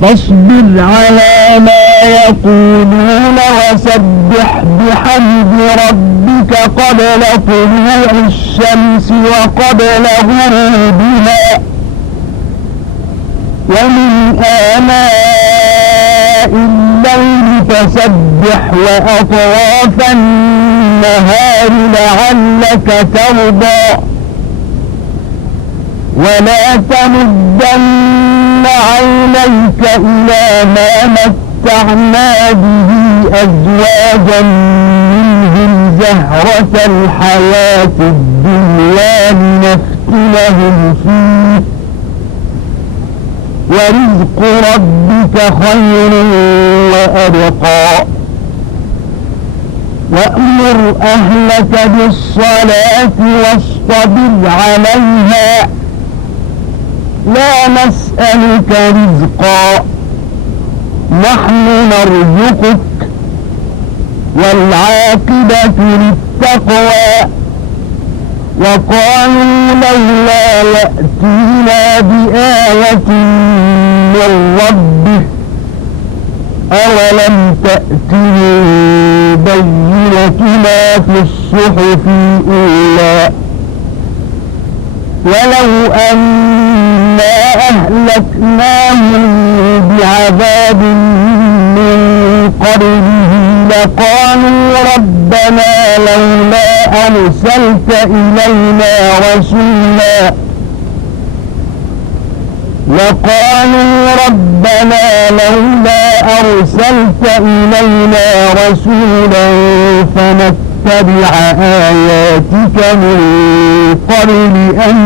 فاصبر على ما يقولون وسبح بحمد ربك قبل طلوع الشمس وقبل غروبها ومن آناء الليل فسبح وأطراف النهار لعلك ترضى ولا تمدن عينيك إلى ما متعنا به أزواجا منهم زهرة الحياة الدنيا لنفتنهم فيه ورزق ربك خير وأبقى وأمر أهلك بالصلاة واصطبر عليها لا نسألك رزقا نحن نرزقك والعاقبة للتقوى وقالوا لولا يأتينا بآية من ربه أولم تأتهم بينة ما في الصحف الأولى ولو أنا أهلكناهم بعذاب من قبله لقالوا ربنا لولا أرسلت إلينا رسولا فنتبع آياتك من قبل أن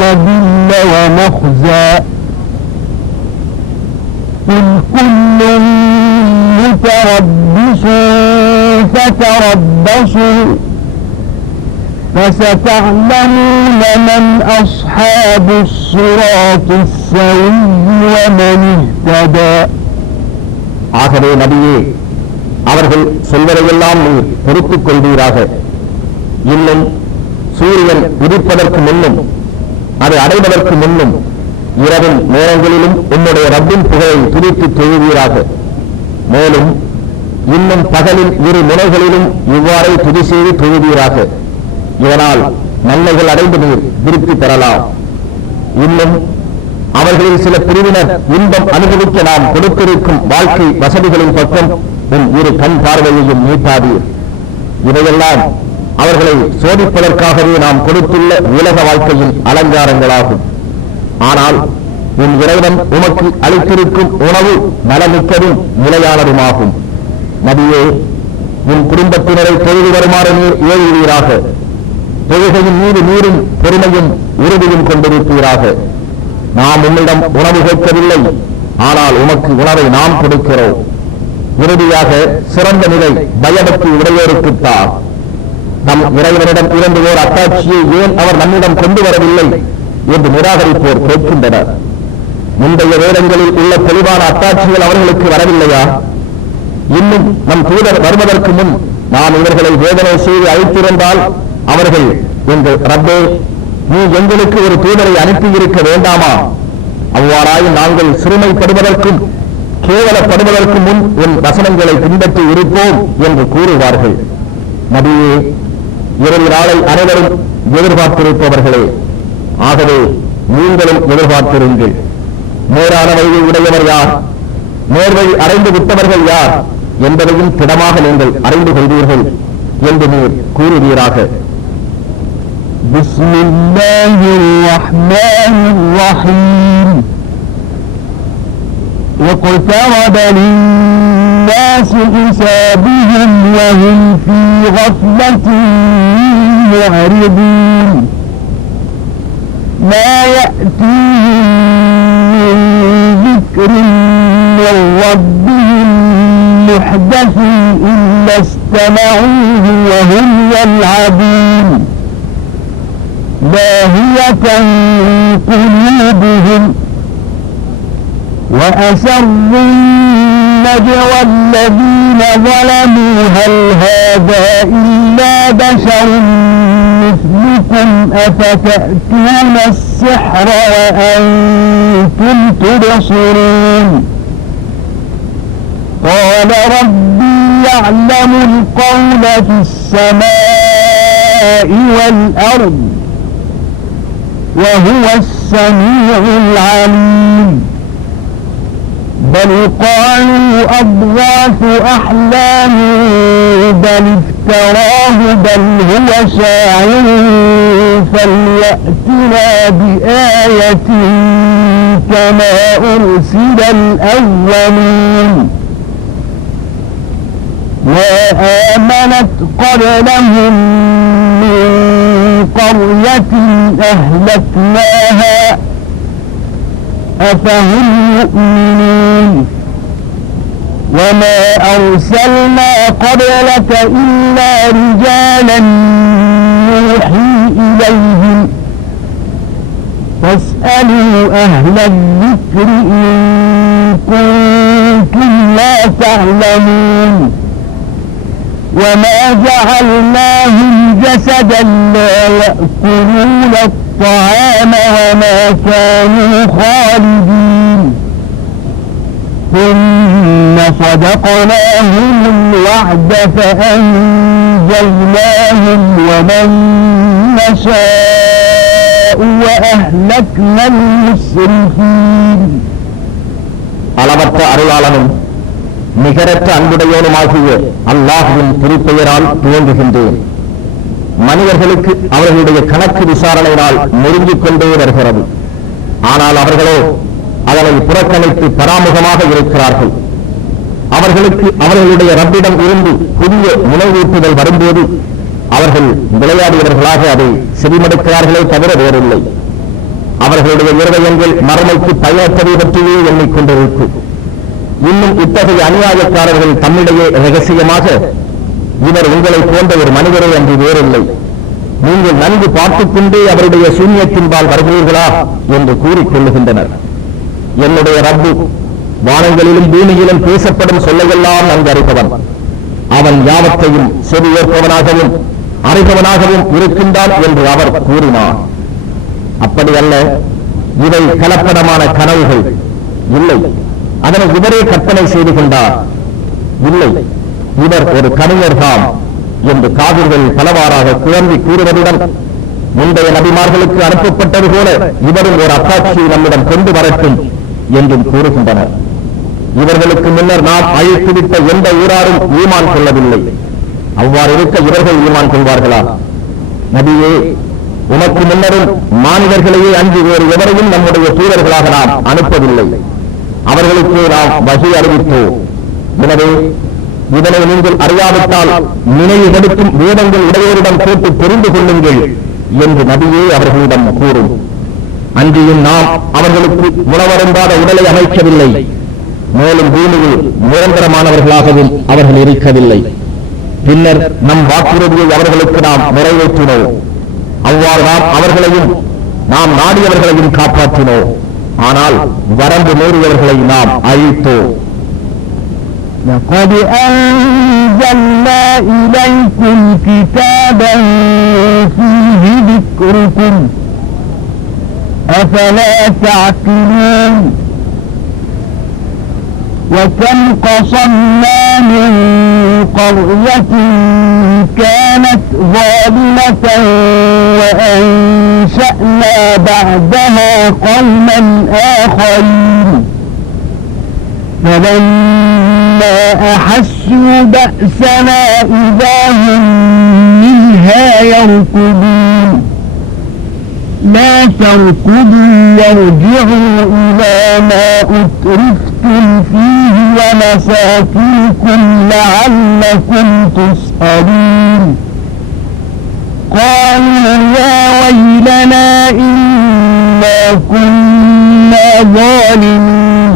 نذل ونخزى قل كل متربص فتربصوا فستعلمون من أصحاب الصراط السوي ومن اهتدى. ஆகவே நபியே, அவர்கள் சொல்வதையெல்லாம் நீர் பொறுத்துக் கொள்வீராக. இன்னும் சூரியன் உதிப்பதற்கு முன்னும் அது அடைவதற்கு முன்னும் இரவின் நேரங்களிலும் உன்னுடைய ரப்பின் புகழை துதித்து தொழுவீராக. மேலும் இன்னும் பகலில் இரு முனைகளிலும் இவ்வாறே துதி செய்து தொழுவீராக. இதனால் நன்மைகள் அடைந்து நீர் திருப்தி பெறலாம். இன்னும் அவர்களில் சில பிரிவினர் இன்பம் அனுபவிக்க நாம் கொடுத்திருக்கும் வாழ்க்கை வசதிகளின் பக்கம் உன் இரு கண் பார்வையையும் நீட்டாதீர். இவையெல்லாம் அவர்களை சோதிப்பதற்காகவே நாம் கொடுத்துள்ள உலக வாழ்க்கையின் அலங்காரங்களாகும். ஆனால் உன் இறைவன் உமக்கு அளித்திருக்கும் உணவு நலமிக்கதும் நிலையானதுமாகும். நபியே, உன் குடும்பத்தினரை தொழுது வருமாறு நீர் ஏழுவீராக. தொழுகையின் மீது நீரும் பொறுமையும் உறுதியும் கொண்டிருப்பீராக. நாம் உன்னிடம் உணவு கேட்கவில்லை, ஆனால் உமக்கு உணவை நாம் கொடுக்கிறோம். இறுதியாக சிறந்த நிலை பயபக்தி உடையோருக்குத்தான். நம் இறைவனிடம் இருந்து ஓர் அத்தாட்சியை ஏன் அவர் நம்மிடம் கொண்டு வரவில்லை என்று நிராகரிப்போர் கேட்கின்றனர். முந்தைய வேதங்களில் உள்ள தெளிவான அத்தாட்சிகள் அவர்களுக்கு வரவில்லையா? இன்னும் நம் தூதர் வருவதற்கு முன் நாம் இவர்களை வேதனை செய்து அழைத்திருந்தால் அவர்கள், எங்கள் ரப்பே, நீ எங்களுக்கு ஒரு தூதரை அனுப்பியிருக்க வேண்டாமா? அவ்வாறாய் நாங்கள் சிறுமைப்படுவதற்கும் கேவலப்படுவதற்கு முன் உன் வசனங்களை பின்பற்றி இருப்போம் என்று கூறுவார்கள். நபியே, இறுதி நாளை அனைவரும் எதிர்பார்த்திருப்பவர்களே, ஆகவே நீங்களும் எதிர்பார்த்திருங்கள். நேரான வழியை உடையவர் யார், நேர்வழி அடைந்து விட்டவர்கள் யார் என்பதையும் திடமாக நீங்கள் அறிந்து கொள்வீர்கள் என்று நீர் கூறுவீராக. بسم الله الرحمن الرحيم واقترب للناس حسابهم وهم في غفلة معرضون ما يأتيهم من ذكر من ربهم محدث إلا استمعوه وهم يلعبون لاهية قلوبهم وأسروا النجوى الذين ظلموا هل هذا إلا بشر مثلكم أفتأتون السحر وأنتم تبصرون قال ربي يعلم القول في السماء والأرض وهو السميع العليم بل قالوا أضغاث أحلام بل افتراه بل هو شاعر فليأتنا بآية كما أرسل الأولون ما آمنت قبلهم من قرية أهلكناها أفهم يؤمنون وما أرسلنا قبلك إلا رجالا نوحي إليهم فاسألوا أهل الذكر إن كنتم لا تعلمون وما جعلناهم جسدا لا يأكلون الطعام وما كانوا خالدين ثم صدقناهم الوعد فأنجيناهم ومن نشاء وأهلكنا المسرفين அளவற்ற அருளாளனும் நிகரற்ற அன்புடையோனுமாகிய அல்லாஹுவின் திருப்பெயரால் துவங்குகின்றேன். மனிதர்களுக்கு அவர்களுடைய கணக்கு விசாரணையினால் நெருங்கிக் கொண்டே வருகிறது. ஆனால் அவர்களோ அதனை புறக்கணித்து பராமுகமாக இருக்கிறார்கள். அவர்களுக்கு அவர்களுடைய ரப்பிடம் இருந்து புதிய நினைவூட்டுதல் வரும்போது அவர்கள் விளையாடியவர்களாக அதை செவிமடுக்கிறார்களே தவிர வேறில்லை. அவர்களுடைய இருதயங்கள் மறுமைக்கு பயனற்றதை பற்றியே எண்ணிக்கொண்டிருக்கும். இன்னும் இத்தகைய அநியாயக்காரர்கள் தம்மிடையே ரகசியமாக இவர் உங்களை போன்ற ஒரு மனிதரே என்று வேறில்லை, நீங்கள் நன்கு பார்த்துக் கொண்டே அவருடைய சூன்யத்தின்பால் வருகிறீர்களா என்று கூறிக்கொள்ளுகின்றனர். என்னுடைய ரப்பு வானங்களிலும் பூமியிலும் பேசப்படும் சொல்லையெல்லாம் நன்கு அறிபவன். அவன் யாவத்தையும் செவியேற்பவனாகவும் அறிபவனாகவும் இருக்கின்றான் என்று அவர் கூறினார். அப்படியல்ல, இவை கலப்படமான கனவுகள் இல்லை, அதனை இவரே கற்பனை செய்து கொண்டார். இல்லை, இவர் ஒரு கவிஞர்தாம் என்று காவிர்கள் பலவாறாக குழம்பி கூறுவதுடன் முந்தைய நபிமார்களுக்கு அனுப்பப்பட்டது போல இவரும் ஒரு அத்தாட்சியை நம்மிடம் கொண்டு வரட்டும் என்றும் கூறுகின்றனர். இவர்களுக்கு முன்னர் நாம் அழைத்துவிட்ட எந்த ஊராரும் ஈமான் கொள்ளவில்லை. அவ்வாறு இருக்க இவர்கள் ஈமான் கொள்வார்களா? நபியே, உனக்கு முன்னரும் மாநிலர்களையே அன்றி வேறு எவரையும் நம்முடைய தூதர்களாக நாம் அனுப்பவில்லை. அவர்களுக்கு நாம் வகை அறிவித்தோம். எனவே இதனை நீங்கள் அறியாவிட்டால் நினைவுபடுத்தும் வேதங்கள் உடையோரிடம் கேட்டு தெரிந்து கொள்ளுங்கள் என்று நபியே அவர்களிடம் கூறும். அன்றியும் நாம் அவர்களுக்கு உணவருந்தாத உடலை அமைக்கவில்லை, மேலும் பூமியில் நிரந்தரமானவர்களாகவும் அவர்கள் இருக்கவில்லை. பின்னர் நம் வாக்குறுதியை அவர்களுக்கு நாம் நிறைவேற்றினோம். அவ்வாறு நாம் அவர்களையும் நாம் நாடியவர்களையும் காப்பாற்றினோம். ஆனால் வரம்பு மீறியவர்களை நாம் அழித்தோம். لقد أنزلنا إليكم كتابا فيه ذكركم أفلا تعقلون وكم قصمنا من قرية كانت ظالمة وأنشأنا بعدها قوما آخرين فلما أحسوا بأسنا إذا هم منها يركضون لا تركضوا وارجعوا إلى ما أترفتم فيه ومساكنكم لعلكم تسألون قالوا يا ويلنا إنا كنا ظالمين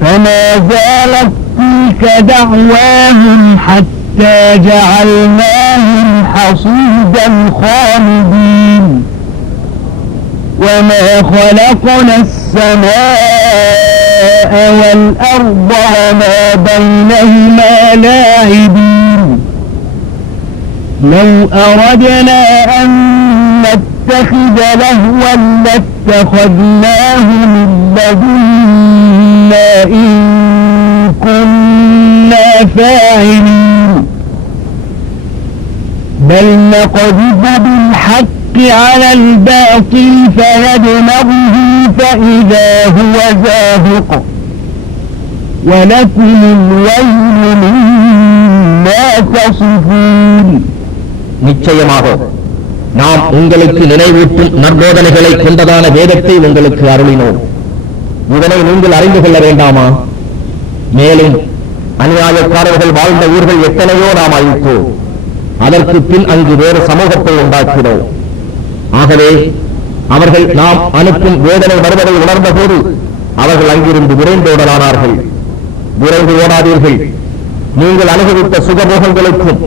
فما زالت تلك دعواهم حتى جعلناهم حصيدا خامدين وما خلقنا السماء والأرض وما بينهما لاعبين لو أردنا أن نتخذ لهوا لاتخذناه من لدنا إن كنا فاعلين بل نقذف بالحق على الباطل فيدمغه فإذا هو زاهق ولكم الويل مما تصفون. நிச்சயமாக நாம் உங்களுக்கு நினைவூட்டும் நற்போதனைகளை கொண்டதான வேதத்தை உங்களுக்கு அருளினோம். இதனை நீங்கள் அறிந்து கொள்ள வேண்டாமா? மேலும் அநியாயக்காரர்கள் வாழ்ந்த ஊர்கள் எத்தனையோ நாம் அழித்தோம். அதற்கு பின் அங்கு வேறு சமூகத்தை உண்டாக்கினோம். ஆகவே அவர்கள் நாம் அனுப்பும் வேதனை வருவதை உணர்ந்த போது அவர்கள் அங்கிருந்து விரைந்தோடலானார்கள். விரைந்து ஓடாதீர்கள். நீங்கள் அனுபவித்த சுகபோகங்களுக்கும்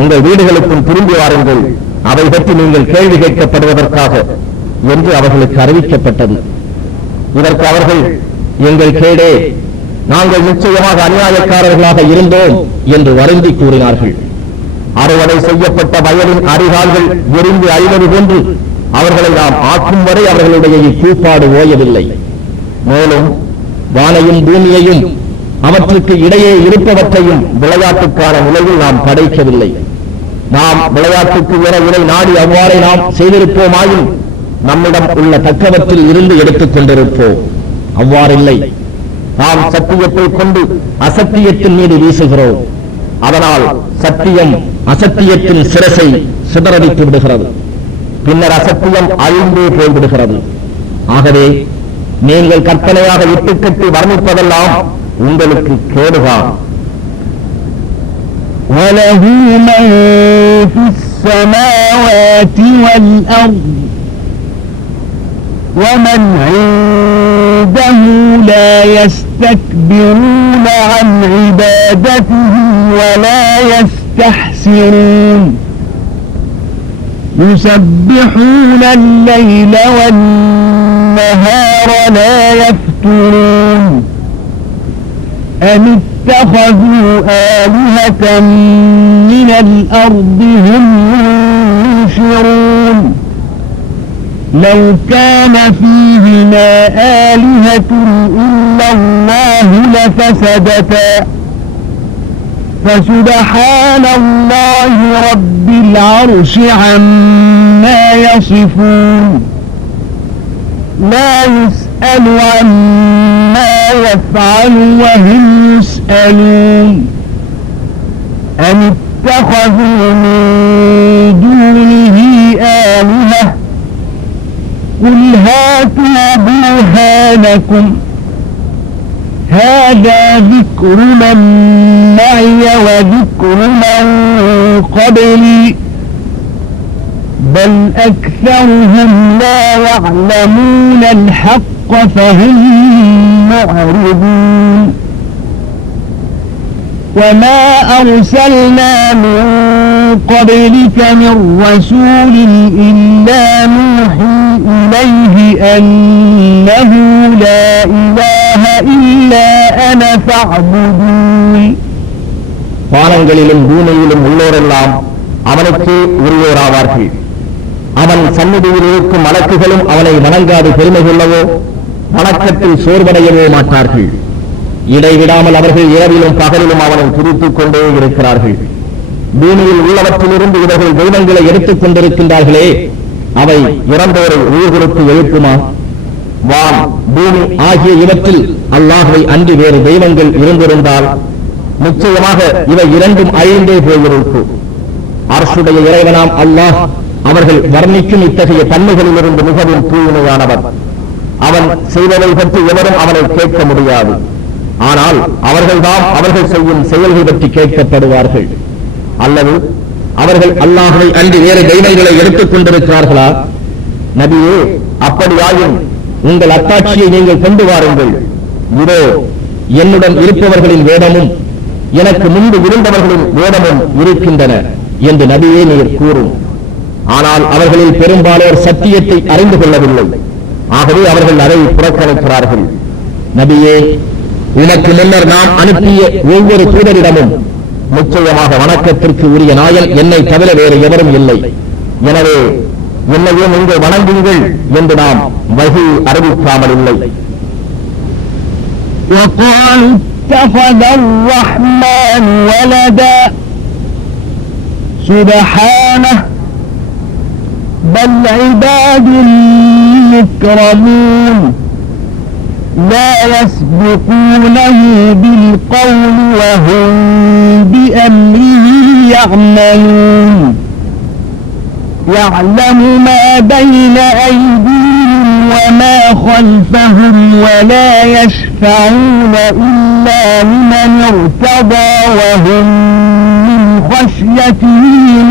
உங்கள் வீடுகளுக்கும் திரும்பி வாருங்கள், அவை பற்றி நீங்கள் கேள்வி கேட்கப்படுவதற்காக என்று அவர்களுக்கு அறிவிக்கப்பட்டது. இதற்கு அவர்கள் எங்கள் கேடே, நாங்கள் நிச்சயமாக அநியாயக்காரர்களாக இருந்தோம் என்று வருந்தி கூறினார்கள். அறுவடை செய்யப்பட்ட வயலின் அரிகால்கள் எரிந்து அழிவது போன்று அவர்களை நாம் ஆக்கும் வரை அவர்களுடைய இக்கூப்பாடு ஓயவில்லை. மேலும் வானையும் பூமியையும் அவற்றுக்கு இடையே இருப்பவற்றையும் விளையாட்டுக்கான நிலையில் நாம் படைக்கவில்லை. நாம் விளையாட்டுக்கு இறை நாடி அவ்வாறே நாம் செய்திருப்போமாயின் நம்மிடம் உள்ள தக்கவற்றில் இருந்து எடுத்துக் கொண்டிருப்போம். அவ்வாறில்லை. நாம் சத்தியத்தை கொண்டு அசத்தியத்தின் மீது வீசுகிறோம். அதனால் சத்தியம் அசத்தியத்தின் சிரசை சிதறடித்து விடுகிறது. பின்னர் அசத்தியம் அழிந்தே போய்விடுகிறது. ஆகவே நீங்கள் கற்பனையாக இட்டுக்கட்டி வர்ணிப்பதெல்லாம் உங்களுக்கு கேடுதான். وله من في السماوات والأرض ومن عنده لا يستكبرون عن عبادته ولا يستحسرون يسبحون الليل والنهار لا يفترون أم اتخذوا آلهة من الأرض هم ينشرون لو كان فيهما آلهة إلا الله لفسدتا فسبحان الله رب العرش عما يصفون لا يسأل عما يفعل وهم يسألون أم اتخذوا من دونه آلهة قل هاتوا برهانكم هذا ذكر من معي وذكر من قبلي بل أكثرهم لا يعلمون الحق فهم معرضون وما أرسلنا من قبلك من رسول إلا نوحي إليه أنه لا إله إلا أنا فاعبدون. வானங்களிலும் பூமியிலும் உள்ளோரெல்லாம் அவனுக்கு உரியோராவார்கள். அவன் சந்நிதியில் இருக்கும் மலக்குகளும் அவனை வணங்காது பெருமை கொள்ளவோ வணக்கத்தில் சோர்வடையவோ மாட்டார்கள். இடைவிடாமல் அவர்கள் இரவிலும் பகலிலும் அவனை துதித்துக் கொண்டே இருக்கிறார்கள். பூமியில் உள்ளவற்றிலிருந்து இவர்கள் தெய்வங்களை எடுத்துக் கொண்டிருக்கின்றார்களே, அவை இறந்தோரை உயிர் கொடுத்து எழுப்புமா? வான் பூமி ஆகிய இவற்றில் அல்லாஹ்வை அன்றி வேறு தெய்வங்கள் இருந்திருந்தால் நிச்சயமாக இவை இரண்டும் அழிந்தே போயிருக்கும். அரசுடைய இறைவனாம் அல்லாஹ் அவர்கள் வர்ணிக்கும் இத்தகைய தன்மைகளிலிருந்து மிகவும் தூய்மையானவர். அவன் செய்வதை பற்றி எவரும் அவனை கேட்க முடியாது. ஆனால் அவர்கள்தான் அவர்கள் செய்யும் செயல்கள் பற்றி கேட்கப்படுவார்கள். அல்லது அவர்கள் அல்லாஹ்வை அன்றி வேறு தெய்வங்களை எடுத்துக் கொண்டிருக்கிறார்களா? நபியே, அப்படியாயின் உங்கள் அத்தாட்சியை நீங்கள் கொண்டு வாருங்கள். இதோ என்னுடன் இருப்பவர்களின் வேதமும் எனக்கு முன்பு இருந்தவர்களின் வேதமும் இருக்கின்றன என்று நபியே நீர் கூறும். ஆனால் அவர்களில் பெரும்பாலோர் சத்தியத்தை அறிந்து கொள்ளவில்லை. ஆகவே அவர்கள் அதை புறக்கணிக்கிறார்கள். நபியே, உனக்கு முன்னர் நாம் அனுப்பிய ஒவ்வொரு தூதரிடமும் நிச்சயமாக வணக்கத்திற்கு உரிய நாயன் என்னை தவிர வேறு எவரும் இல்லை. எனவே என்னையே நீங்கள் வணங்குங்கள் என்று நாம் வகி அறிவிக்காமல் இல்லை. وقالوا اتخذ الرحمن ولدا سبحانه بل عباد مكرمون لا يسبقونه بالقول وهم بأمره يعملون يعلم ما بين أيديهم وما خلفهم ولا يشفعون إلا لمن ارتضى وهم من خشيته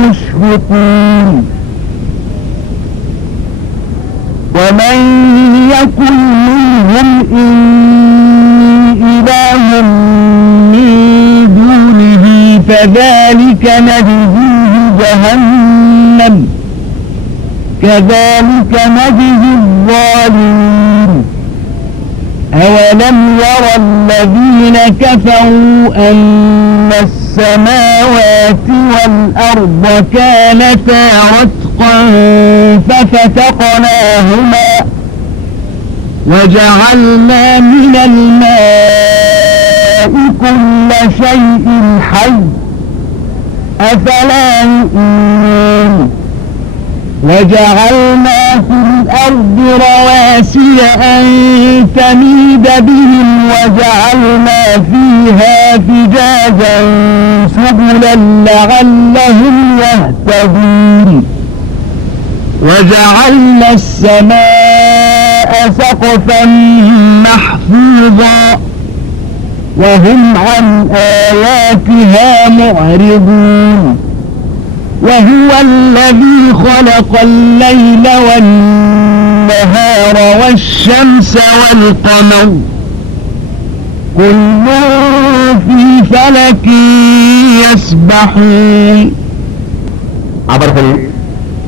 مشفقون ومن يقل منهم إني إله من دونه فذلك نجزيه جهنم كذلك نجزي الظالمين أولم يرى الذين كفروا أن السماوات والأرض كانتا رتقا ففتقناهما وجعلنا من الماء كل شيء حي أفلا يؤمنون وجعلنا في الأرض رواسي أن تميد بهم وجعلنا فيها فجاجا سبلا لعلهم يهتدون وجعلنا السماء سقفا محفوظا وهم عن آياتها معرضون وهو الذي خلق الليل والنهار والشمس والقمر كل في فلك يسبحون அவர்கள்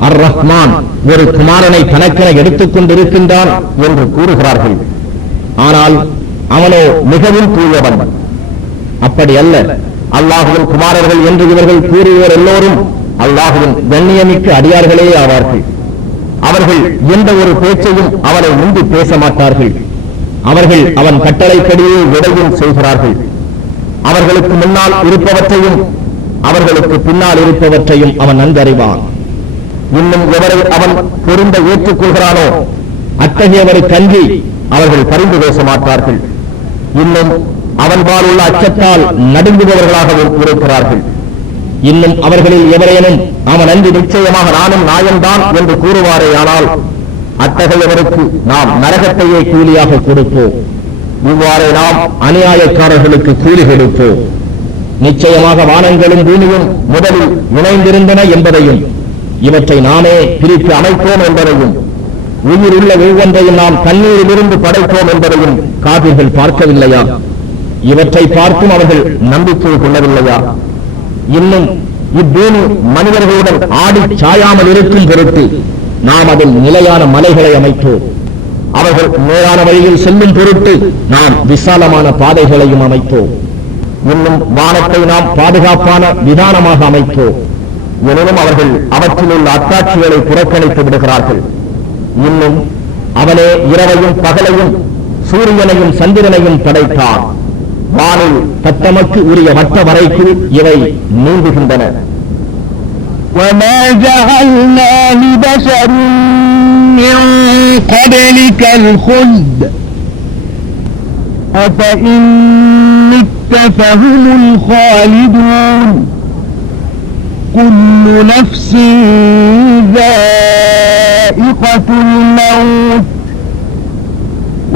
அர் ரஹ்மான் ஒரு குமாரனை தனக்கென எடுத்துக் கொண்டிருக்கின்றான் என்று கூறுகிறார்கள். ஆனால் அவனோ மிகவும் தூயவன். அப்படி அல்ல. அல்லாஹுவின் குமாரர்கள் என்று இவர்கள் கூறுவோர் எல்லோரும் அல்லாஹுவின் கண்ணியமிக்க அடியார்களே ஆவார்கள். அவர்கள் எந்த ஒரு பேச்சையும் அவனை முந்தி பேச மாட்டார்கள். அவர்கள் அவன் கட்டளைப்படியே விடையும் செய்கிறார்கள். அவர்களுக்கு முன்னால் இருப்பவற்றையும் அவர்களுக்கு பின்னால் இருப்பவற்றையும் அவன் நன்கறிவான். இன்னும் எவரை அவன் பொருந்த ஏற்றுக்கொள்கிறானோ அத்தகையவருக்கு அன்றி அவர்கள் பரிந்து பேச மாட்டார்கள். இன்னும் அவன்பால் உள்ள அச்சத்தால் நடுங்குபவர்களாகவும் இருக்கிறார்கள். இன்னும் அவர்களில் எவரேனும் அவன் அன்றி நிச்சயமாக நானும் நாயன்தான் என்று கூறுவாரே, ஆனால் அத்தகையவருக்கு நாம் நரகத்தையே கூலியாக கொடுப்போம். இவ்வாறே நாம் அநியாயக்காரர்களுக்கு கூலி கொடுப்போம். நிச்சயமாக வானங்களும் பூமியும் முதலில் இணைந்திருந்தன என்பதையும் இவற்றை நாமே பிரித்து அமைப்போம் என்பதையும் உயிர் உள்ள ஒவ்வொன்றையும் நாம் தண்ணீரிலிருந்து படைப்போம் என்பதையும் காபிர்கள் பார்க்கவில்லையா? இவற்றை பார்த்தும் அவர்கள் நம்பிக்கை கொள்ளவில்லையா? இன்னும் இப்பூமி மனிதர்களுடன் ஆடி சாயாமல் இருக்கும் பொருட்டு நாம் அதில் நிலையான மலைகளை அமைத்தோம். அவர்கள் நேரான வழியில் செல்லும் பொருட்டு நாம் விசாலமான பாதைகளையும் அமைத்தோம். இன்னும் வானத்தை நாம் பாதுகாப்பான விதானமாக அமைத்தோம். எனினும் அவர்கள் அவற்றில் உள்ள அத்தாட்சிகளை புறக்கணித்து விடுகிறார்கள். இன்னும் அவனே இரவையும் பகலையும் சூரியனையும் சந்திரனையும் படைத்தான். வானில் தத்தமக்கு உரிய வட்ட வரைக்குள் இவை நீந்துகின்றன. وَمَا جَعَلْنَا لِبَشَرٍ مِّن قَبْلِكَ الْخُلْدَ أَفَإِن مِّتَّ فَهُمُ الْخَالِدُونَ كُلُّ نَفْسٍ ذَائِقَةُ الْمَوْتِ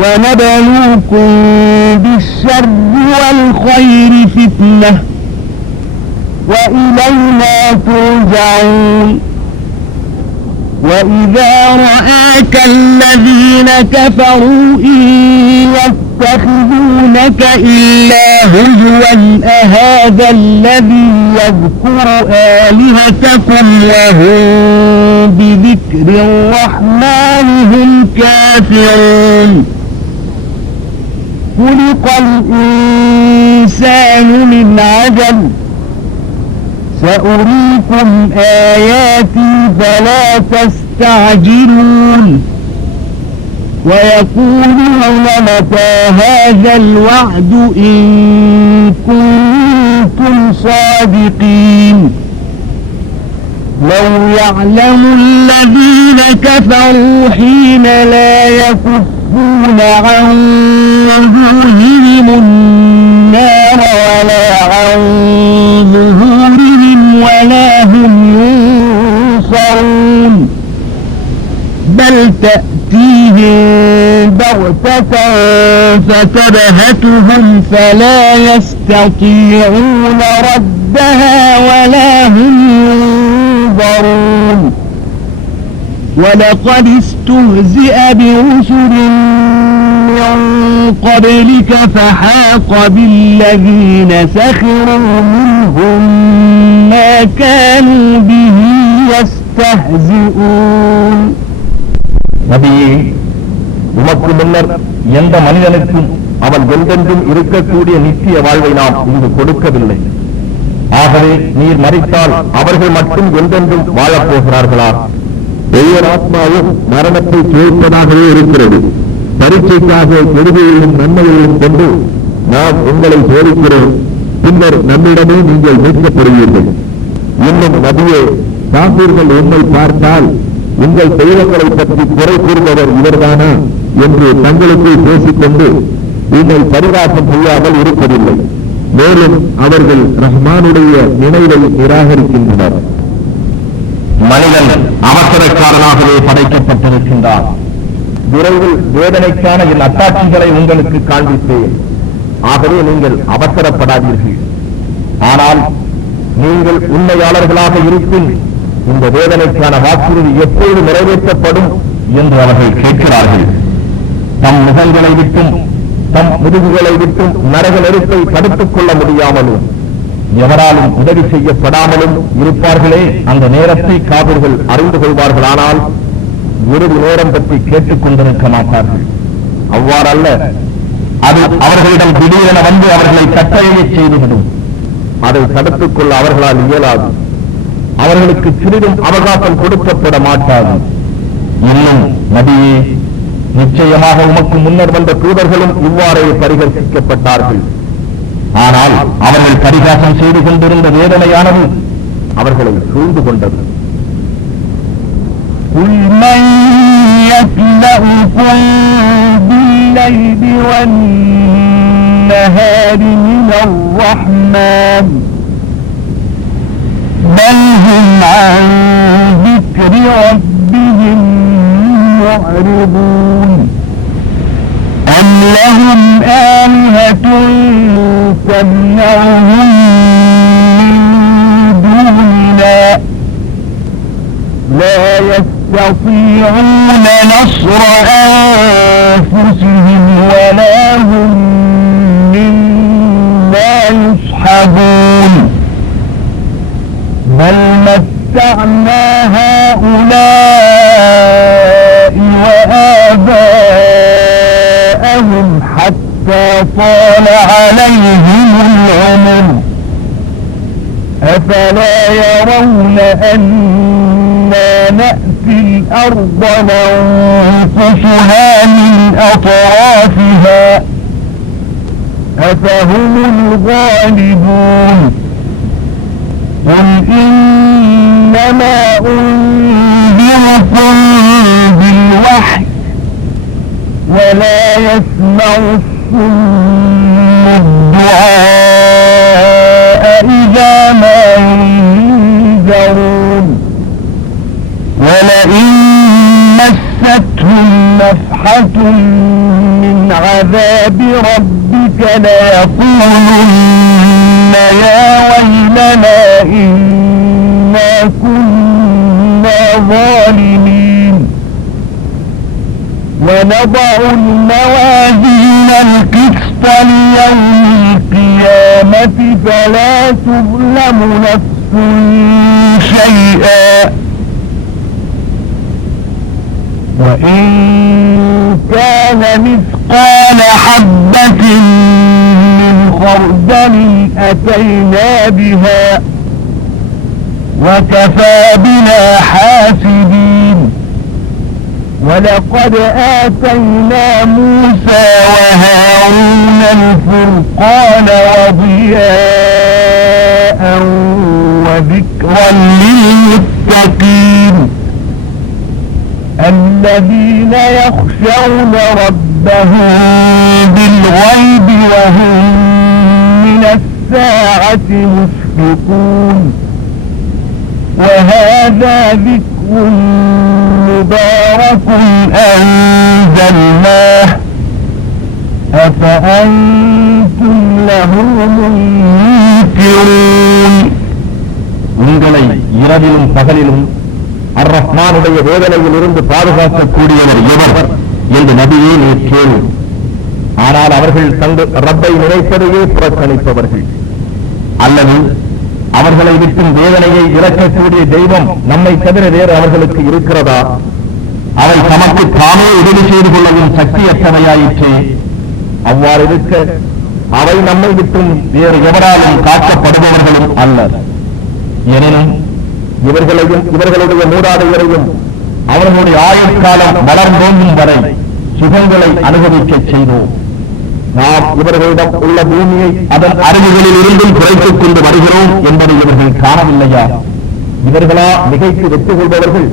وَنَبْلُوكُم بِالشَّرِّ وَالْخَيْرِ فِتْنَةً وَإِلَيْنَا تُرْجَعُونَ وَإِذَا رَآكَ الَّذِينَ كَفَرُوا إِن يَتَّخِذُونَكَ إِلَّا هُزُوًا أَهَذَا الَّذِي يَذْكُرُ آلِهَتَكُمْ وَهُم بِذِكْرِ الرَّحْمَنِ هُمْ كَافِرُونَ خُلِقَ الْإِنسَانُ مِنْ عَجَلٍ سأريكم آياتي فلا تستطيعون يستعجلون ويقولون متى هذا الوعد إن كنتم صادقين لو يعلم الذين كفروا حين لا يكفون عن وجوههم النار ولا عن ظهورهم ولا هم ينصرون بل تأتيهم بغتة فتبهتهم فلا يستطيعون ردها ولا هم ينظرون ولقد استهزئ برسل من قبلك فحاق بالذين سخروا منهم ما كانوا به يستهزئون நபியே, உமக்கு முன்னர் எந்த மனிதனுக்கும் அவன் என்றென்றும் இருக்கக்கூடிய நித்திய வாழ்வை நாம் இங்கு கொடுக்கவில்லை. ஆகவே நீர் மரித்தால் அவர்கள் மட்டும் என்றென்றும் வாழப்போகிறார்களா? ஒவ்வொரு ஆத்மாவும் மரணத்தை கேட்பதாகவே இருக்கிறது. பரீட்சைக்காக கெடுதியையும் நன்மையையும் கொண்டு நாம் உங்களை சோதிக்கிறோம். பின்னர் நம்மிடமே நீங்கள் மீட்கப்படுவீர்கள். இன்னும் நபியே, காப்பீர்கள் உண்மை பார்த்தால் உங்கள் தெய்வங்களை பற்றி குறை கூறுபவர் இவர்தானா என்று தங்களுக்குள் பேசிக்கொண்டு உங்களை பரிகாசம் செய்யாமல் இருப்பதில்லை. மேலும் அவர்கள் ரஹ்மானுடைய நினைவை நிராகரிக்கின்றனர். மனிதன் அவசரக்காரனாகவே படைக்கப்பட்டிருக்கின்றான். விரைவில் வேதனைக்கான என் அத்தாட்சிகளை உங்களுக்கு காண்பிப்பேன். ஆகவே நீங்கள் அவசரப்படாதீர்கள். ஆனால் நீங்கள் உண்மையாளர்களாக இருப்பின் இந்த வேதனைக்கான வாக்குறுதி எப்போது நிறைவேற்றப்படும் என்று அவர்கள் கேட்கிறார்கள். தம் முகங்களை விட்டும் தம் முதுகுகளை விட்டும் நரக நெருப்பை தடுத்துக் கொள்ள முடியாமலும் எவராலும் உதவி செய்யப்படாமலும் இருப்பார்களே, அந்த நேரத்தை காவிர்கள் அறிந்து கொள்வார்கள். ஆனால் இறுதி நேரம் பற்றி கேட்டுக் கொண்டிருக்க மாட்டார்கள். அவ்வாறல்ல, அது அவர்களிடம் திடீரென வந்து அவர்களை கட்டளையச் செய்துவிடும். அதை தடுத்துக் கொள்ள அவர்களால் இயலாது. அவர்களுக்கு சிறிதும் அவகாசம் கொடுக்கப்பட மாட்டாது. இன்னும் நபியே, நிச்சயமாக உமக்கு முன்னர் வந்த தூதர்களும் இவ்வாறே பரிகசிக்கப்பட்டார்கள். ஆனால் அவர்கள் பரிகாசம் செய்து கொண்டிருந்த வேதனையானது அவர்களை சூழ்ந்து கொண்டது. قل من يكلؤكم بالليل والنهار من الرحمن بل هم عن ذكر ربهم معرضون أم لهم آلهة تمنعهم من دوننا لا يستطيعون نصر أنفسهم ولا هم منا يصحبون بل متعنا هؤلاء وآباءهم حتى طال عليهم العمر أفلا يرون أنا نأتي الأرض ننقصها من أطرافها أفهم الغالبون قل إنما أنذركم بالوحي ولا يسمع الصم الدعاء إذا ما ينذرون ولئن مستهم نفحة من عذاب ربك ليقولن يا ويلنا إنا كنا ظالمين ونضع الموازين القسط ليوم القيامة فلا تظلم نفس شيئا وإن كان مثقال حبة من خردل أتينا بها وكفى بنا حاسبين ولقد آتينا موسى وهارون الفرقان وضياء وذكرا للمتقين الذين يخشون ربهم بالغيب وهم من الساعة مشفقون وهذا ذكر مبارك أنزلناه أفأنتم له منكرون உங்களை இரவிலும் பகலிலும் அர்-ரஹ்மானுடைய வேதனையில் இருந்து பாதுகாக்கக்கூடியவர் எவர் என்று நபியே நீர் கேளு. ஆனால் அவர்கள் தங்கள் ரப்பை நினைப்பதையே புறக்கணிப்பவர்கள். அல்லது அவர்களை விட்டும் வேதனையை இறக்கக்கூடிய தெய்வம் நம்மை தவிர வேறு அவர்களுக்கு இருக்கிறதா? அவை தமக்கு தானே உதவி செய்து கொள்ளவும் சக்தியற்றவையாயிற்றே. அவ்வாறு இருக்க அவை நம்மை விட்டும் வேறு எவராலும் காக்கப்படுபவர்களும் அல்ல. எனினும் இவர்களையும் இவர்களுடைய மூதாதையரையும் அவர்களுடைய ஆயுட்காலம் வளர்ந்தோங்கும் வரை சுகங்களை அனுபவிக்க செய்தோம். நாம் இவர்களிடம் உள்ள பூமியை அதன் அருகுகளில் இருந்தும் குறைத்துக் கொண்டு வருகிறோம் என்பதை இவர்கள் காணவில்லையா? இவர்களா மிகைத்து வெற்றி கொள்பவர்கள்?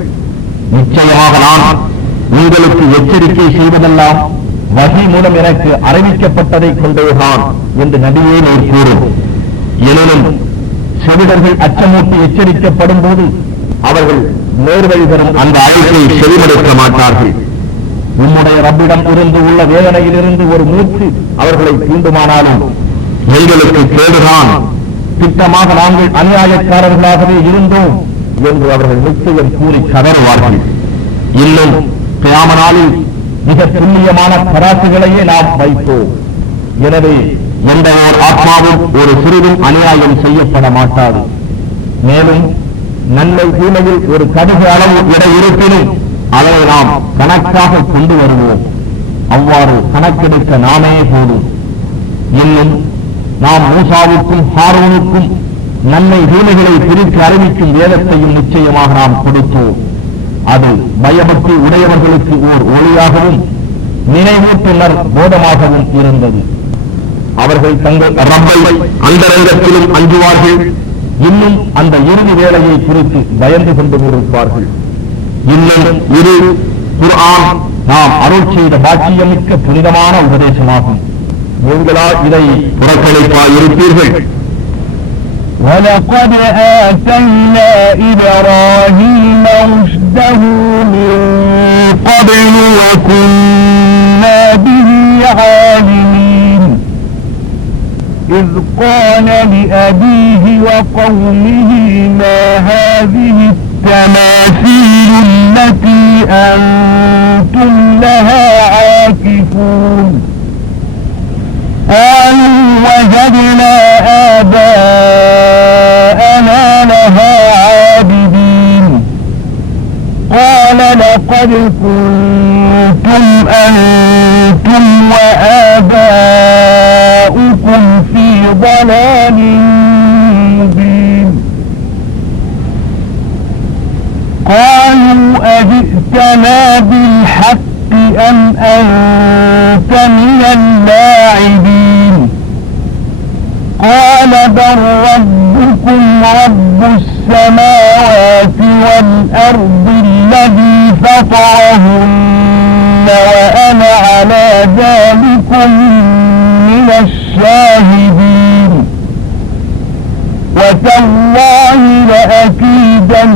நிச்சயமாக நான் உங்களுக்கு எச்சரிக்கை செய்வதெல்லாம் வகி மூலம் எனக்கு அறிவிக்கப்பட்டதை கொண்டேதான் என்று நபியே நீர் கூறும். எனினும் செவிடர்கள் அச்சமூட்டி எச்சரிக்கப்படும் போது அவர்கள் நேர்வழி தரும் அந்த அழைப்பை செவிமடுக்க மாட்டார்கள். உம்முடைய ரப்பிடம் இருந்து உள்ள வேதனையில் இருந்து ஒரு மூச்சு அவர்களை தூண்டுமானாலும் எங்களுக்கு கேடுதான், திட்டமாக நாங்கள் அநியாயக்காரர்களாகவே இருந்தோம் என்று அவர்கள் நிச்சயம் கூறி கதறுவார்கள். இன்னும் கியாம நாளில் மிக துல்லியமான பராசுகளையே நாம் வைப்போம். எனவே எந்த ஓர் ஆத்மாவும் ஒரு சிறிதும் அநியாயம் செய்யப்பட மாட்டாது. மேலும் நன்மை தீமையில் ஒரு கடுகு அளவு எடை இருப்பினும் அதை நாம் கணக்காக கொண்டு வருவோம். அவ்வாறு கணக்கெடுக்க நாமே போதும். இன்னும் நாம் மூசாவுக்கும் ஹாரூனுக்கும் நன்மை தீமைகளை பிரித்து அறிவிக்கும் வேதத்தையும் நிச்சயமாக நாம் கொடுத்தோம். அது பயபக்தி உடையவர்களுக்கு ஓர் ஒளியாகவும் நினைவூட்டுனர் போதமாகவும் இருந்தது. அவர்கள் தங்கள் ரப்பை அந்தரங்கத்திலும் அஞ்சுவார்கள். இன்னும் அந்த இறுதி வேளையை குறித்து பயந்து கொண்டு இருப்பார்கள். இன்னும் இது குர்ஆன் நாம் அருள் செய்த பாக்கியமிக்க புனிதமான உபதேசமாகும். நீங்களா இதை புறக்கணிப்பாயிருப்பீர்கள்? وَلَقَدْ آتَيْنَا إِبْرَاهِيمَ رُشْدَهُ مِنْ قَبْلُ وَكُنَّا بِهِ عَالِمِينَ إِذْ قَالَ لِأَبِيهِ وَقَوْمِهِ مَا هَذِهِ التَّمَاثِيلُ الَّتِي أَنْتُمْ لَهَا عَاكِفُونَ قالوا وجدنا آباءنا لها عابدين قال لقد كنتم أنتم وآباؤكم في ضلال مبين قالوا أجئتنا بالحق أم أنت من اللاعبين قال بل ربكم رب السماوات والأرض الذي فطرهن وأنا على ذلكم من الشاهدين وتالله لأكيدن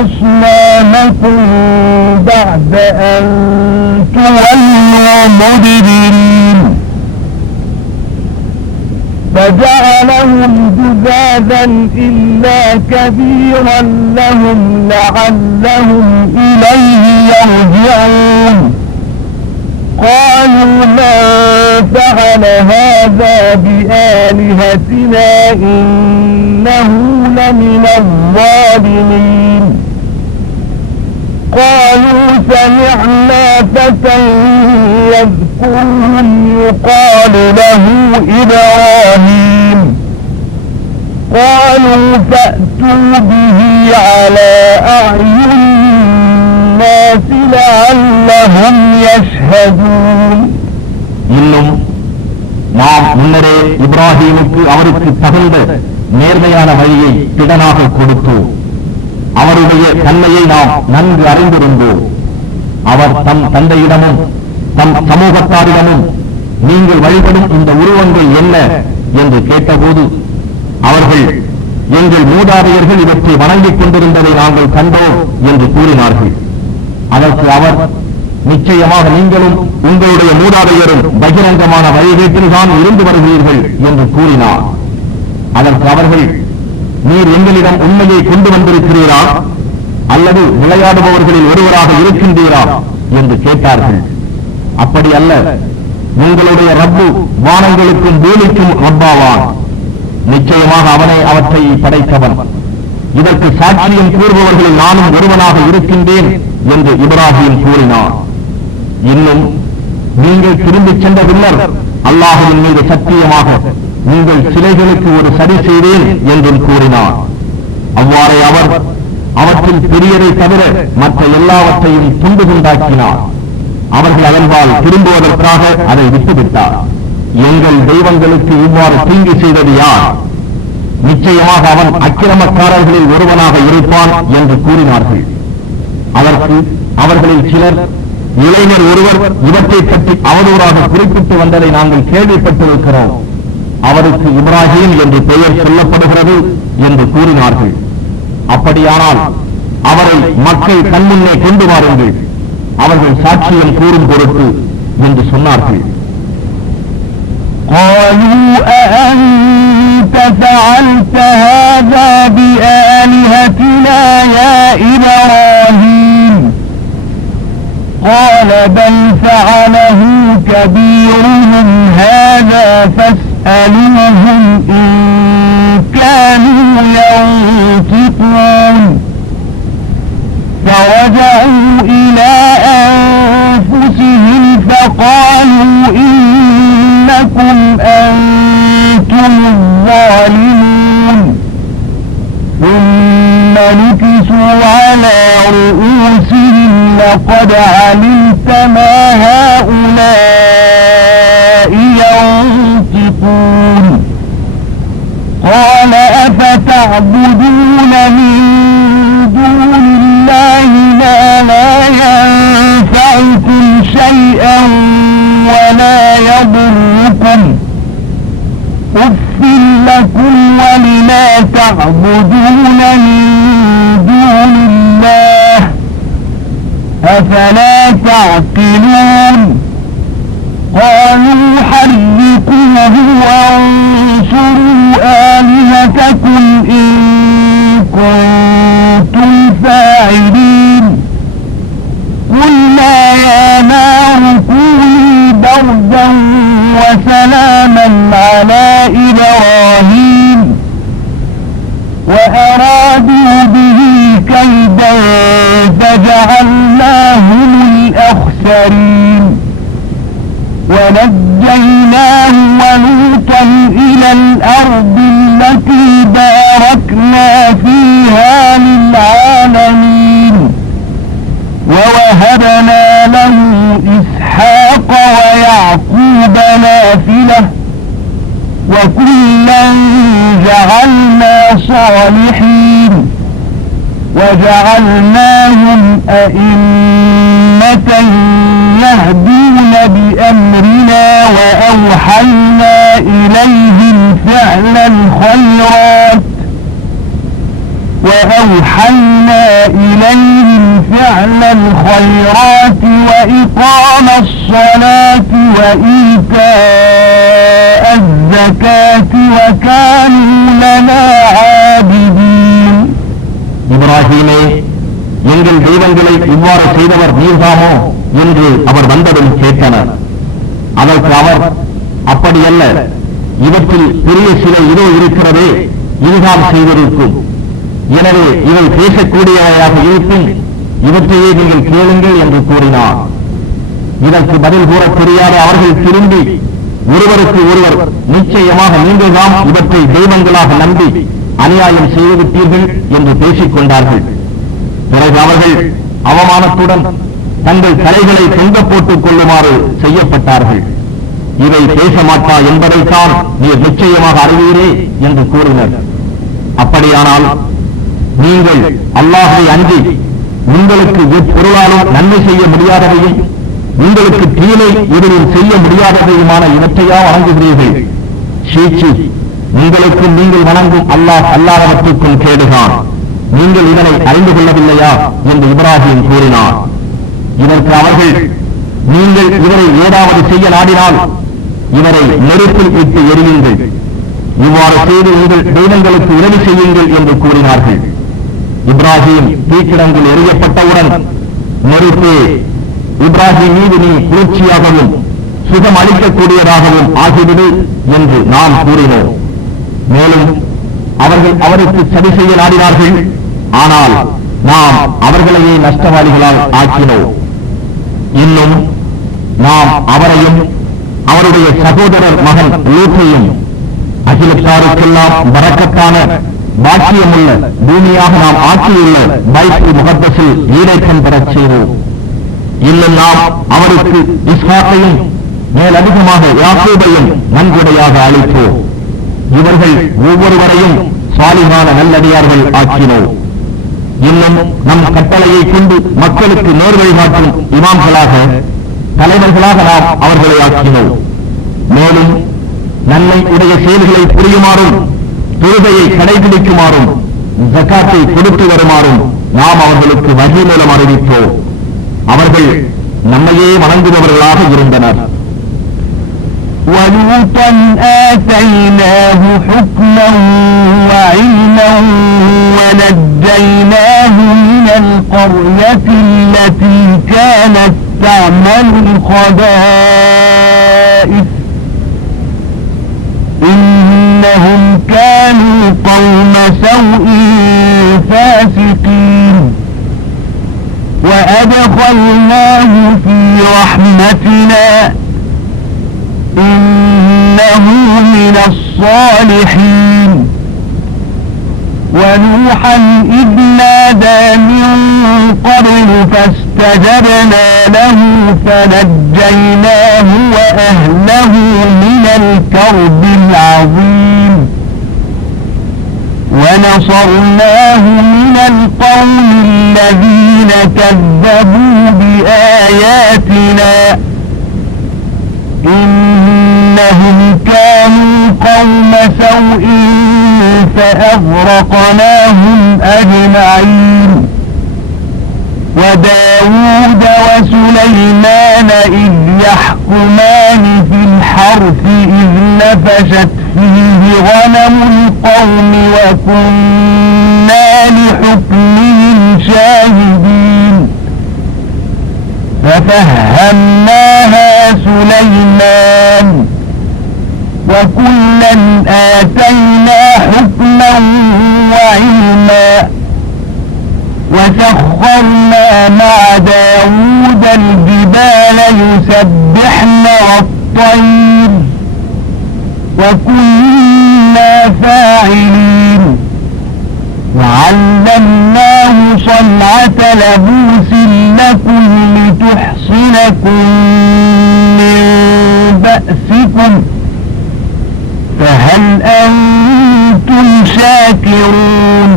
أصنامكم بعد أن تولوا مدبرين فجعلهم جذاذا إلا كبيرا لهم لعلهم إليه يرجعون قالوا من فعل هذا بآلهتنا إنه لمن الظالمين قالوا سمعنا فتى يذكرهم يقال له إبراهيم قالوا فأتوا به على أعين الناس لعلهم يشهدون. இன்னும் நாம் முன்னரே இப்ராஹீமுக்கு அவருக்கு தகுந்த நேர்மையான வழியை திடனாக கொடுத்தோம். அவருடைய தன்மையை நாம் நன்கு அறிந்திருந்தோம். அவர் தம் தந்தையிடமும் தம் சமூகத்தாரிடமும் நீங்கள் வழிபடும் இந்த உருவங்கள் என்ன என்று கேட்டபோது அவர்கள் எங்கள் மூதாதையர்கள் இவற்றை வணங்கிக் கொண்டிருந்ததை நாங்கள் கண்டோம் என்று கூறினார்கள். அதற்கு அவர் நிச்சயமாக நீங்களும் உங்களுடைய மூதாதையரும் பகிரங்கமான வழிகேட்டில்தான் இருந்து வருகிறீர்கள் என்று கூறினார். அதற்கு அவர்கள் நீர் எங்களிடம் உண்மையை கொண்டு வந்திருக்கிறீரா அல்லது விளையாடுபவர்களில் ஒருவராக இருக்கின்றீரா என்று கேட்டார்கள். அப்படி அல்ல, உங்களுடைய ரப்பு வானங்களுக்கும் பூமிக்கும் ரப்பாவான். நிச்சயமாக அவனே அவற்றை படைத்தவன். இதற்கு சாட்சியம் கூறுபவர்களில் நானும் ஒருவனாக இருக்கின்றேன் என்று இப்ராஹீம் கூறினார். இன்னும் நீங்கள் திரும்பிச் சென்ற பின்னர் அல்லாஹ்வின் மீது சத்தியமாக நீங்கள் சிலைகளுக்கு ஒரு சரி செய்தேன் என்றும் கூறினார். அவ்வாறே அவர் அவற்றில் பெரியதை தவிர மற்ற எல்லாவற்றையும் துண்டு துண்டாக்கினார். அவர்கள் அதன்பால் திரும்புவதற்காக அதை விட்டுவிட்டார். எங்கள் தெய்வங்களுக்கு இவ்வாறு தீங்கு செய்தது யார்? நிச்சயமாக அவன் அக்கிரமக்காரர்களில் ஒருவனாக இருப்பான் என்று கூறினார்கள். அதற்கு அவர்களில் சிலர் இளைஞர் ஒருவர் இவற்றை பற்றி அவதூறாக குறிப்பிட்டு வந்ததை நாங்கள் கேள்விப்பட்டிருக்கிறோம். அவருக்கு இப்ராஹீம் என்று பெயர் சொல்லப்படுகிறது என்று கூறினார்கள். அப்படியானால் அவரை மக்கள் கண்முன்னே கொண்டு வாருங்கள், அவர்கள் சாட்சியம் கூறும் பொருட்டு என்று சொன்னார்கள். قالوا أأنت فعلت هذا بآلهتنا يا إبراهيم قال بل فعله كبيرهم هذا فاسألوهم إن كانوا ينطقون فرجعوا إلى أنفسهم فقالوا إنكم أنتم الظالمون ثم نكسوا على رؤوسهم لقد علمت ما هؤلاء ينطقون قال أفتعبدون من دون الله ما لا ينفعكم شيئا ولا يضركم أف لكم ولما تعبدون من دون الله أفلا تعقلون قالوا حرقوه وانصروا آلهتكم إن كنتم فاعلين قلنا يا نار كوني بردا وسلاما على إبراهيم وأرادوا به كيدا فجعلناهم الأخسرين ونجيناه ولوطا إلى الأرض التي باركنا فيها للعالمين ووهبنا له إسحاق ويعقوب نافلة وكلا جعلنا صالحين وجعلناهم أئمة يهدون بأمرنا وأوحينا إليهم فعل الخيرات وإقام الصلاة وإيتاء الزكاة وكانوا لنا عابدين. இப்ராஹீமே, எங்கள் தெய்வங்களை இவ்வாறு செய்தவர் நீர்தாமோ என்று அவர் வந்ததும் கேட்டனர். அதற்கு அவர், அப்படியல்ல, இவற்றில் பெரிய சிலை இதோ இருக்கிறதே, இதுதான் செய்திருக்கும். எனவே இவை பேசக்கூடியவையாக இருக்கும், இவற்றையே நீங்கள் கேளுங்கள் என்று கூறினார். இதற்கு பதில் கூற தெரியாத அவர்கள் திரும்பி ஒருவருக்கு ஒருவர், நிச்சயமாக நீங்கள் தான் இவற்றை தெய்வங்களாக நம்பி அநியாயம் செய்துவிட்டீர்கள் என்று பேசிக் கொண்டார்கள். பிறகு அவர்கள் அவமானத்துடன் தங்கள் தலைகளை தொங்க போட்டுக் கொள்ளுமாறு செய்யப்பட்டார்கள். இதை பேச மாட்டா என்பதைத்தான் நீர் நிச்சயமாக அறிவீரே என்று கூறினர். அப்படியானால் நீங்கள் அல்லாஹை அஞ்சி உங்களுக்கு எப்பொருளாலும் நன்மை செய்ய முடியாததையும் உங்களுக்கு தீமை எதிரில் செய்ய முடியாததையுமான இவற்றையா வழங்குகிறீர்கள்? சீச்சி, உங்களுக்கும் நீங்கள் வணங்கும் அல்லாஹ் அல்லாதவற்றுக்கும் கேடுகான். நீங்கள் இதனை அறிந்து கொள்ளவில்லையா என்று இப்ராஹிம் கூறினார். இதற்கு அவர்கள், நீங்கள் இவரை ஏதாவது செய்ய நாடினால் இவரை நெருப்பில் இட்டு எரியுங்கள், இவ்வாறு செய்து உங்கள் தெய்வங்களுக்கு உதவி செய்யுங்கள் என்று கூறினார்கள். இப்ராஹிம் தீக்கிடங்கில் எறியப்பட்டவுடன் நெருப்பு இப்ராஹிம் மீது நீ குளிர்ச்சியாகவும் சுகம் அளிக்கக்கூடியதாகவும் ஆகிவிடு என்று நாம் கூறினோம். மேலும் அவர்கள் அவருக்கு சரி செய்ய நாடினார்கள். ஆனால் நாம் அவர்களையே நஷ்டவாளிகளால் ஆக்கினோம். இன்னும் நாம் அவரையும் அவருடைய சகோதரர் மகன் லூத்தையும் அகிலத்தாருக்கெல்லாம் பரக்கத்தான பாக்கியமுள்ள பூமியாக நாம் ஆக்கியுள்ள பைத்துல் முகத்தஸில் ஈடேற்றம் பெறச் செய்தோம். இன்னும் நாம் அவருக்கு இஸ்ஹாக்கையும் மேலதிகமாக யாக்கூபையும் நன்கொடையாக அளித்தோம். இவர்கள் ஒவ்வொருவரையும் சாலிகான நல்லடியார்கள் ஆக்கினோம். இன்னும் நம் கட்டளையை கொண்டு மக்களுக்கு நேர்வழி காட்டும் இமாம்களாக, தலைவர்களாக நாம் அவர்களை ஆக்கினோம். மேலும் நன்மை உடைய செயல்களை புரியுமாறும் தொழுகையை கடைபிடிக்குமாறும் ஜகாத்தை கொடுத்து வருமாறும் நாம் அவர்களுக்கு வகி மூலம் அறிவித்தோம். அவர்கள் நம்மையே வணங்குபவர்களாக இருந்தனர். وَلُوطًا آتَيْنَاهُ حُكْمًا وَعِلْمًا وَنَجَّيْنَاهُ مِنَ الْقَرْيَةِ الَّتِي كَانَتْ تَعْمَلُ الْخَبَائِثَ إِنَّهُمْ كَانُوا قَوْمَ سَوْءٍ فَاسِقِينَ وَأَدْخَلْنَاهُ فِي رَحْمَتِنَا إِنَّهُ مِنَ الصَّالِحِينَ وَنُوحًا إِذْ نَادَى مِن قَبْلُ فَاسْتَجَبْنَا لَهُ فَنَجَّيْنَاهُ وَأَهْلَهُ مِنَ الْكَرْبِ الْعَظِيمِ وَنَصَرْنَاهُ مِنَ الْقَوْمِ الَّذِينَ كَذَّبُوا بِآيَاتِنَا إِنَّهُمْ كَانُوا قَوْمَ سَوْءٍ فَأَغْرَقْنَاهُمْ أَجْمَعِينَ وَدَاوُودَ وَسُلَيْمَانَ إِذْ يَحْكُمَانِ فِي الْحَرْثِ إِذْ نَفَشَتْ فِيهِ غَنَمُ الْقَوْمِ وَكُنَّا لِحُكْمِهِمْ شَاهِدِينَ فَفَهَّمْنَاهَا سُلَيْمَانَ وَكُلًّا آتَيْنَا حُكْمًا وَعِلْمًا وَسَخَّرْنَا مَعَ دَاوُودَ الْجِبَالَ يُسَبِّحْنَ وَالطَّيْرَ وَكُنَّا فَاعِلِينَ وَعَلَّمْنَاهُ صَنْعَةَ لَبُوسٍ لَكُمْ لِتُحْصِنَكُم مِّن بَأْسِكُمْ فَهَلْ أَنتُمْ شَاكِرُونَ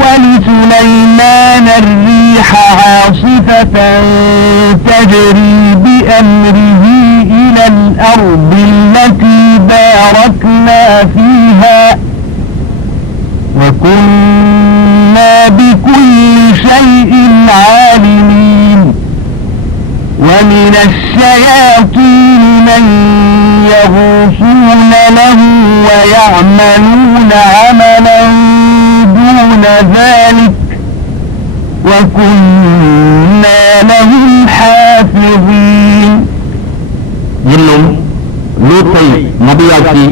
وَلِسُلَيْمَانَ الرِّيحَ عَاصِفَةً تَجْرِي بِأَمْرِهِ إِلَى الْأَرْضِ الَّتِي بَارَكْنَا فِيهَا وَكُنَّا بِكُلِّ شَيْءٍ عَالِمِينَ وَمِنَ الشَّيَاطِينِ مَن يَغُوصُونَ لَهُ وَيَعْمَلُونَ عَمَلًا دُونَ ذَلِكَ وَكُنَّا لَهُمْ حَافِظِينَ இன்னும் லூத்தை நபியாக்கி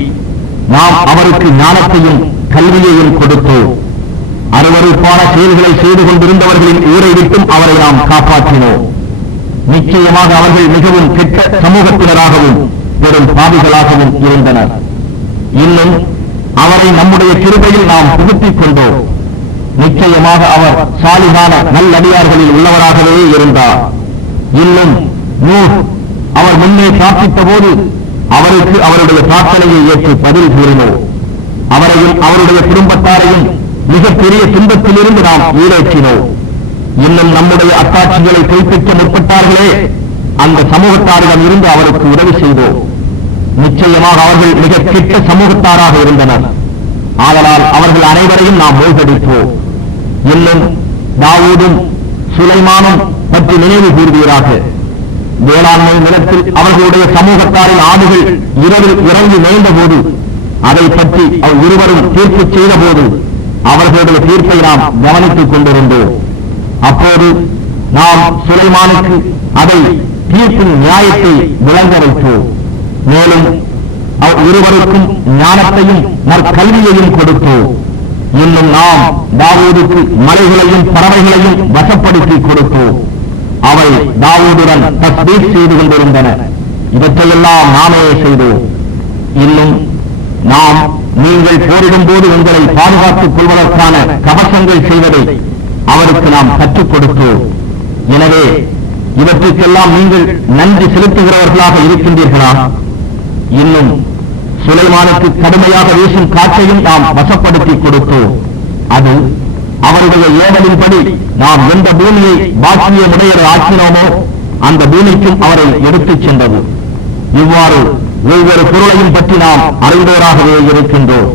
நாம் அவருக்கு ஞானத்தையும் கல்வியையும் கொடுத்தோம். அருவருப்பான செயல்களை செய்து கொண்டிருந்தவர்களின் ஊரை விட்டும் அவரை நாம் காப்பாற்றினோம். நிச்சயமாக அவர்கள் மிகவும் கெட்ட சமூகத்தினராகவும் பெரும் பாவிகளாகவும் இருந்தனர். இன்னும் அவரை நம்முடைய கிருபையில் நாம் புகுத்திக் கொண்டோம். நிச்சயமாக அவர் சாலிகான நல்லடியார்களில் உள்ளவராகவே இருந்தார். இன்னும் நூஹ் அவர் முன்னே பிரார்த்தித்த போது அவருக்கு அவருடைய பிரார்த்தனையை ஏற்று பதில் கூறினோம். அவரையும் அவருடைய குடும்பத்தாரையும் மிகப்பெரிய துன்பத்திலிருந்து நாம் ஈரேற்றினோம். இன்னும் நம்முடைய அத்தாட்சிகளை குறிப்பிட்ட முற்பட்டார்களே, அந்த சமூகத்தாரிடம் இருந்து அவருக்கு உதவி செய்தோம். நிச்சயமாக அவர்கள் மிக கெட்ட சமூகத்தாராக இருந்தனர். ஆதலால் அவர்கள் அனைவரையும் நாம் மூழ்கடிப்போம். இன்னும் தாவூதும் சுலைமானும் பற்றி நினைவு கூறுவீராக. வேளாண்மை நிலத்தில் அவர்களுடைய சமூகத்தாரின் ஆடுகள் இரவில் இறங்கி மேய்ந்த போது அதை பற்றி இருவரும் தீர்ப்பு செய்த போது அவர்களுடைய தீர்ப்பை நாம் கவனித்துக் கொண்டிருந்தோம். அப்போது நாம் சுலைமானுக்கு அதை தீர்ப்பின் நியாயத்தை விளங்க வைத்தோம். மேலும் இருவருக்கும் ஞானத்தையும் நற்கல்வியையும் கொடுத்தோம். இன்னும் நாம் தாவூதுக்கு மலைகளையும் பறவைகளையும் வசப்படுத்தி கொடுத்தோம். அவை தாவூதுடன் தஸ்பீஹ் செய்து கொண்டிருந்தன. இவற்றையெல்லாம் நாமே செய்தோம். இன்னும் நாம் நீங்கள் போரிடும் போது உங்களை பாதுகாத்துக் கொள்வதற்கான கவசங்கள் செய்வதை அவருக்கு நாம் கற்றுக் கொடுத்தோம். எனவே இவற்றுக்கெல்லாம் நீங்கள் நன்றி செலுத்துகிறவர்களாக இருக்கின்றீர்களா? இன்னும் சுலைமானுக்கு கடுமையாக வீசும் காற்றையும் நாம் வசப்படுத்தி கொடுத்தோம். அது அவருடைய ஏவலின்படி நாம் எந்த பூமியை பாக்கியமுடைய ஆக்கினோமோ அந்த பூமிக்கும் அவரை எடுத்துச் சென்றது. இவ்வாறு ஒவ்வொரு பொருளையும் பற்றி நாம் அறிந்தோராகவே இருக்கின்றோம்.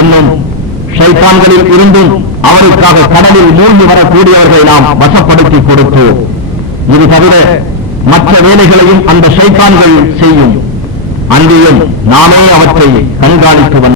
இன்னும் ஷைத்தான்களில் இருந்தும் அவருக்காக கடலில் மூழ்கி வரக்கூடியவர்களை நாம் வசப்படுத்தி கொடுத்தோம். இது தவிர மற்ற வேலைகளையும் அந்த ஷைத்தான்கள் செய்யும். அன்றியும் நாமே அவற்றை கண்காணித்து